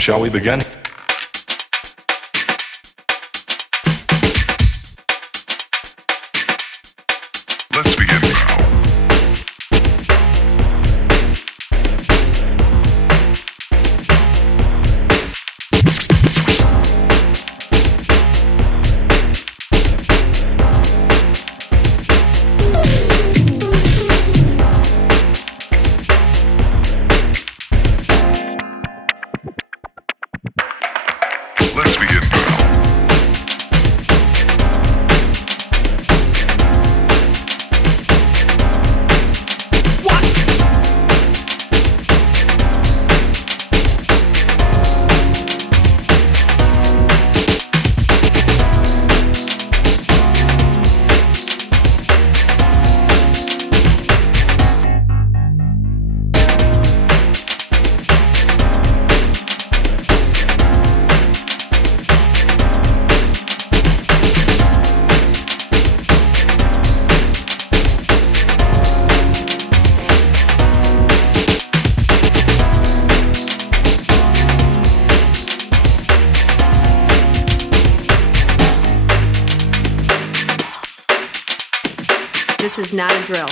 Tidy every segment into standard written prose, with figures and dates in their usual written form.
Shall we begin? Let's begin now. Let's begin now. This is not a drill.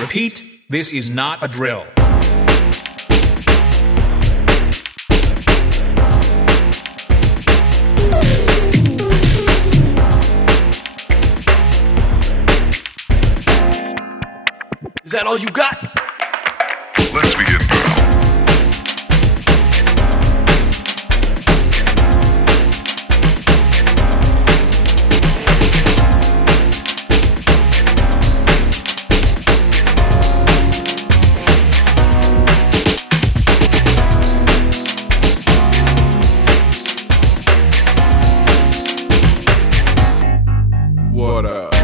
Repeat, this is not a drill. Is that all you got? Let's begin now. What up?